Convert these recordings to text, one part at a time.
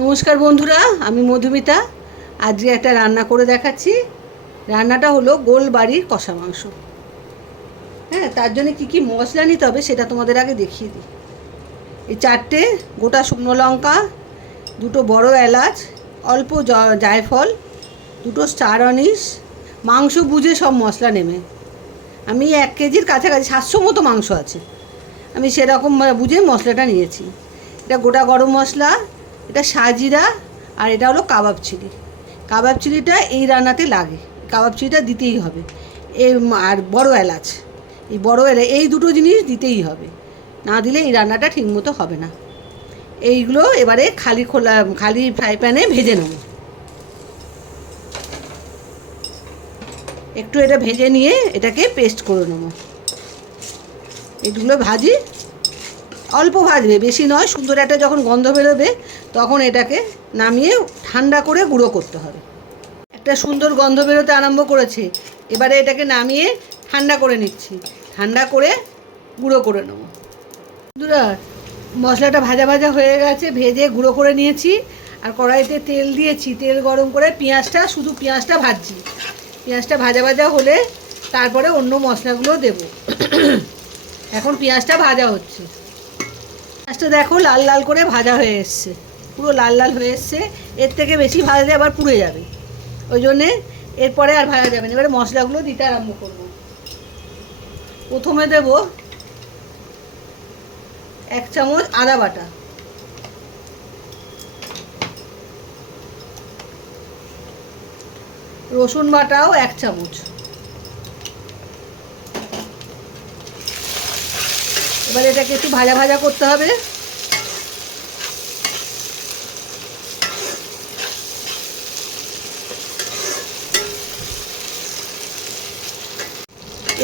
নমস্কার বন্ধুরা, আমি মধুমিতা। আজকে একটা রান্না করে দেখাচ্ছি। রান্নাটা হলো গোলবাড়ির কষা মাংস। হ্যাঁ, তার জন্য কী কী মশলা নিতে হবে সেটা তোমাদের আগে দেখিয়ে দিই। এই 4টে গোটা শুকনো লঙ্কা, 2টো বড় এলাচ, অল্প জায়ফল, 2টো স্টার অনিশ। মাংস বুঝে সব মশলা নেবে। আমি 1 কেজির কাছাকাছি 700 মতো মাংস আছে, আমি সেরকম বুঝে মশলাটা নিয়েছি। এটা গোটা গরম মশলা, এটা সাজিরা, আর এটা হলো কাবাব চিলি। কাবাব চিলিটা এই রান্নাতে লাগে, কাবাব চিলিটা দিতেই হবে। আর বড় এলাচ, এই বড় এলাচ, এই দুটো জিনিস দিতেই হবে, না দিলে এই রান্নাটা ঠিকমতো হবে না। এইগুলো এবারে খালি ফ্রাই প্যানে ভেজে নেব। একটু এটা ভেজে নিয়ে এটাকে পেস্ট করে নেব। এগুলো ভাজি, অল্প ভাজবে, বেশি নয়। সুন্দর একটা যখন গন্ধ বেরোবে তখন এটাকে নামিয়ে ঠান্ডা করে গুঁড়ো করতে হবে। একটা সুন্দর গন্ধ বেরোতে আরম্ভ করেছে, এবারে এটাকে নামিয়ে ঠান্ডা করে নিচ্ছি। ঠান্ডা করে গুঁড়ো করে নেব। বন্ধুরা, মশলাটা ভাজা ভাজা হয়ে গেছে, ভেজে গুঁড়ো করে নিয়েছি। আর কড়াইতে তেল দিয়েছি, তেল গরম করে শুধু পেঁয়াজটা ভাজছি। পেঁয়াজটা ভাজা ভাজা হলে তারপরে অন্য মশলাগুলো দেব। এখন পেঁয়াজটা ভাজা হচ্ছে। পেঁয়াজটা দেখো লাল লাল করে ভাজা হয়ে এসছে, পুরো লাল লাল হয়ে এসছে। এর থেকে বেশি ভাজলে আবার পুড়ে যাবে, ওই জন্যে এরপরে আর ভাজা যাবে না। এবারে মশলাগুলো দিতে আরম্ভ করব। প্রথমে দেব 1 চামচ আদা বাটা, রসুন বাটাও 1 চামচ। এবার এটাকে একটু ভাজা ভাজা করতে হবে।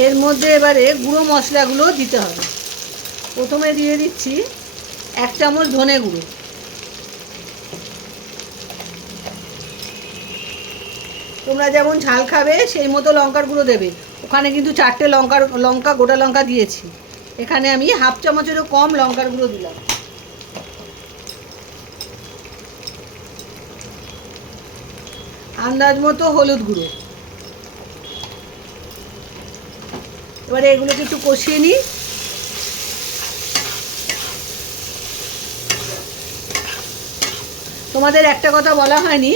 এর মধ্যে এবারে গুঁড়ো মশলাগুলো দিতে হবে। প্রথমে দিয়ে দিচ্ছি 1 চামচ ধনে গুঁড়ো, তোমরা যেমন ঝাল খাবে সেই মতো লঙ্কার গুঁড়ো দেবে। ওখানে কিন্তু 4টে লঙ্কা গোটা লঙ্কা দিয়েছি, এখানে আমি হাফ চামচেরও কম লঙ্কার গুঁড়ো দিলাম। আন্দাজ মতো হলুদ গুঁড়ো। এবারে এগুলোকে একটু কষিয়ে নিই। তোমাদের একটা কথা বলা হয়নি,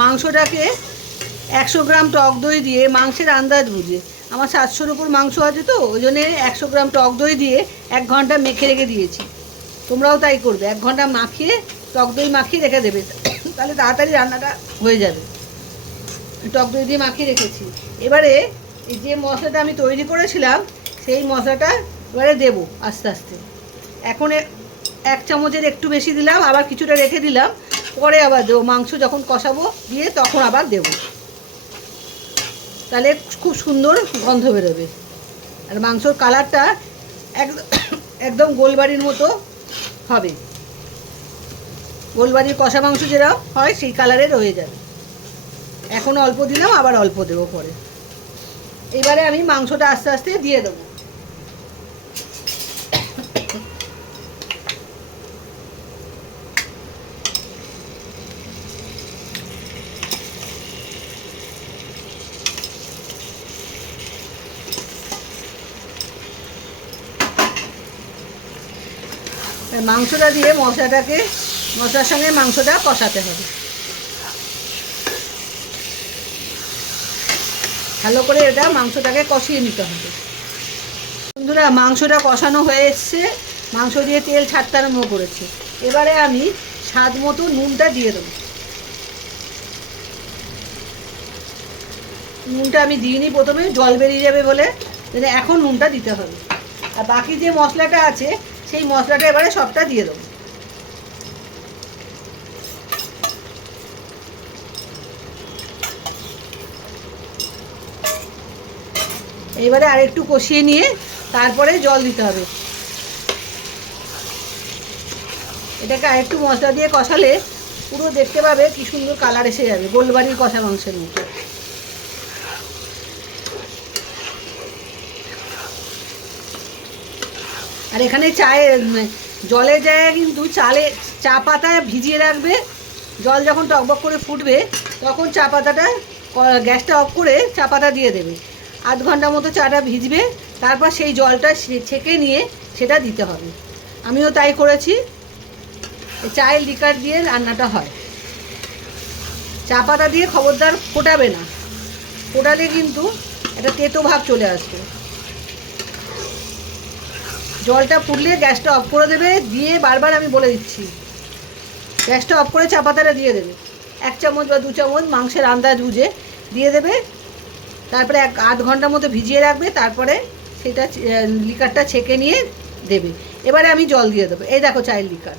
মাংসটাকে 100 গ্রাম টক দই দিয়ে, মাংসের আন্দাজ বুঝে, আমার 700-র উপর মাংস আছে তো, ওই জন্যে 100 গ্রাম টক দই দিয়ে 1 ঘন্টা মেখে রেখে দিয়েছি। তোমরাও তাই করবে, 1 ঘন্টা মাখিয়ে টক দই মাখিয়ে রেখে দেবে, তাহলে তাড়াতাড়ি রান্নাটা হয়ে যাবে। টক দই দিয়ে মাখিয়ে রেখেছি। এবারে এই যে মশলাটা আমি তৈরি করেছিলাম সেই মশলাটা এবারে দেবো আস্তে আস্তে। এখন 1 চামচের একটু বেশি দিলাম, আবার কিছুটা রেখে দিলাম, পরে আবার দেবো। মাংস যখন কষাবো দিয়ে তখন আবার দেবো, তাহলে খুব সুন্দর গন্ধ বেরোবে। আর মাংসর কালারটা একদম গোলবাড়ির মতো হবে। গোলবাড়ির কষা মাংস যেরকম হয় সেই কালারের হয়ে যাবে। এখন অল্প দিলাম, আবার অল্প দেবো পরে। এবারে আমি মাংসটা আস্তে আস্তে দিয়ে দেবো। মাংসটা দিয়ে মশলার সঙ্গে মাংসটা কষাতে হবে ভালো করে। এটা মাংসটাকে কষিয়ে নিতে হবে। বন্ধুরা, মাংসটা কষানো হয়ে এসছে, মাংস দিয়ে তেল ছাড়তে আরম্ভ করেছে। এবারে আমি স্বাদ মতো নুনটা দিয়ে দেবো। নুনটা আমি দিইনি প্রথমে, জল বেরিয়ে যাবে বলে, এখন নুনটা দিতে হবে। আর বাকি যে মশলাটা আছে সেই মশলাটা এবারে সবটা দিয়ে দেবো। এবারে আরেকটু কষিয়ে নিয়ে তারপরে জল দিতে হবে। এটাকে আরেকটু মশলা দিয়ে কষালে পুরো দেখতে পাবে কি সুন্দর কালার এসে যাবে, গোলবাড়ির কষা মাংসের মতো। আর এখানে জলের জায়গায় কিন্তু চা পাতা ভিজিয়ে রাখবে, জল যখন টকবক করে ফুটবে তখন চা পাতাটা গ্যাসটা অফ করে চা পাতা দিয়ে দেবে। আধ ঘন্টা মতো চাটা ভিজবে, তারপর সেই জলটা ছেঁকে নিয়ে সেটা দিতে হবে। আমিও তাই করেছি। চায়ের লিকার দিয়ে রান্নাটা হয়। চা পাতা দিয়ে খবরদার ফোটাবে না, ফোটালে কিন্তু একটা তেতো ভাব চলে আসবে। জলটা ফুটলে গ্যাসটা অফ করে দেবে, দিয়ে বারবার আমি বলে দিচ্ছি গ্যাসটা অফ করে চা পাতাটা দিয়ে দেবে। 1 চামচ বা 2 চামচ মাংসের আন্দাজ বুঝে দিয়ে দেবে। তারপরে আধ ঘন্টার মতো ভিজিয়ে রাখবে, তারপরে সেটা লিকারটা ছেঁকে নিয়ে দেবে। এবারে আমি জল দিয়ে দেবো। এই দেখো চায়ের লিকার।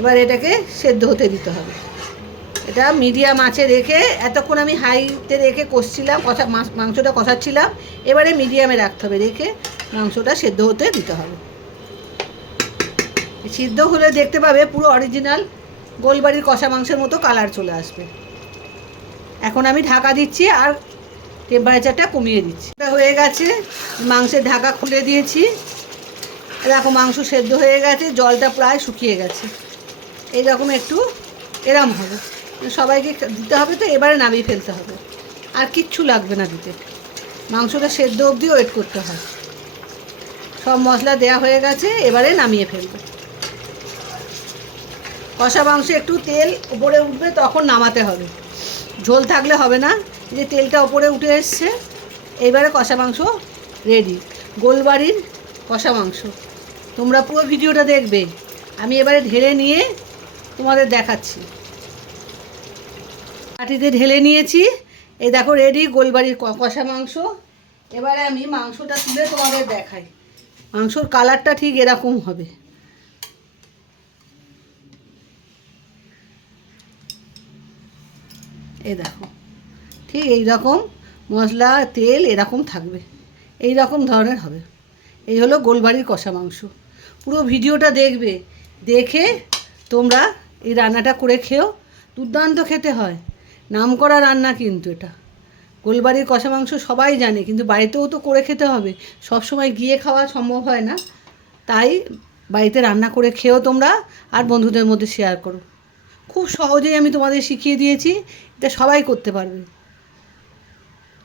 এবার এটাকে সেদ্ধ হতে দিতে হবে। এটা মিডিয়াম আঁচে রেখে, এতক্ষণ আমি হাইতে রেখে কষছিলাম, মাংসটা কষাচ্ছিলাম। এবারে মিডিয়ামে রাখতে হবে, রেখে মাংসটা সেদ্ধ হতে দিতে হবে। সিদ্ধ হলে দেখতে পাবে পুরো অরিজিনাল গোলবাড়ির কষা মাংসের মতো কালার চলে আসবে। এখন আমি ঢাকা দিচ্ছি আর টেম্পারেচারটা কমিয়ে দিচ্ছি। এটা হয়ে গেছে, মাংসের ঢাকা খুলে দিয়েছি। দেখো মাংস সেদ্ধ হয়ে গেছে, জলটা প্রায় শুকিয়ে গেছে। এইরকম একটু এরম হবে, সবাইকে দিতে হবে। তো এবারে নামিয়ে ফেলতে হবে, আর কিচ্ছু লাগবে না দিতে। মাংসটা সেদ্ধ অবধি ওয়েট করতে হয়। সব মশলা দেওয়া হয়ে গেছে, এবারে নামিয়ে ফেলবে। কষা মাংস একটু তেল উপরে উঠবে, তখন নামাতে হবে। ঝোল থাকলে হবে না। যে তেলটা উপরে উঠে এসছে, এইবারে কষা মাংস রেডি, গোলবাড়ির কষা মাংস। তোমরা পুরো ভিডিওটা দেখবে। আমি এবারে ঢেলে নিয়ে তোমাদের দেখাচ্ছি। বাটিতে ঢেলে নিয়েছি। এই দেখো রেডি গোলবাড়ির কষা মাংস। এবারে আমি মাংসটা তুলে তোমাদের দেখাই। মাংসর কালারটা ঠিক এরকম হবে। এই দেখো ঠিক এই রকম মশলা তেল এরকম থাকবে, এই রকম ধরনের হবে। এই হলো গোলবাড়ির কষা মাংস। পুরো ভিডিওটা দেখবে, দেখে তোমরা এই রান্নাটা করে খেও। দুর্দান্ত খেতে হয়, নামকরা রান্না কিন্তু এটা। গোলবাড়ির কষা মাংস সবাই জানে, কিন্তু বাড়িতেও তো করে খেতে হবে। সব সময় গিয়ে খাওয়া সম্ভব হয় না, তাই বাড়িতে রান্না করে খেও তোমরা, আর বন্ধুদের মধ্যে শেয়ার করো। খুব সহজেই আমি তোমাদের শিখিয়ে দিয়েছি, এটা সবাই করতে পারবে।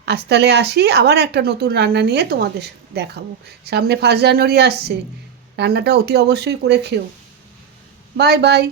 আজ তাহলে আসি, আবার একটা নতুন রান্না নিয়ে তোমাদের দেখাবো। সামনে 1 জানুয়ারি আসছে, রান্নাটা অতি অবশ্যই করে খেও। Bye bye.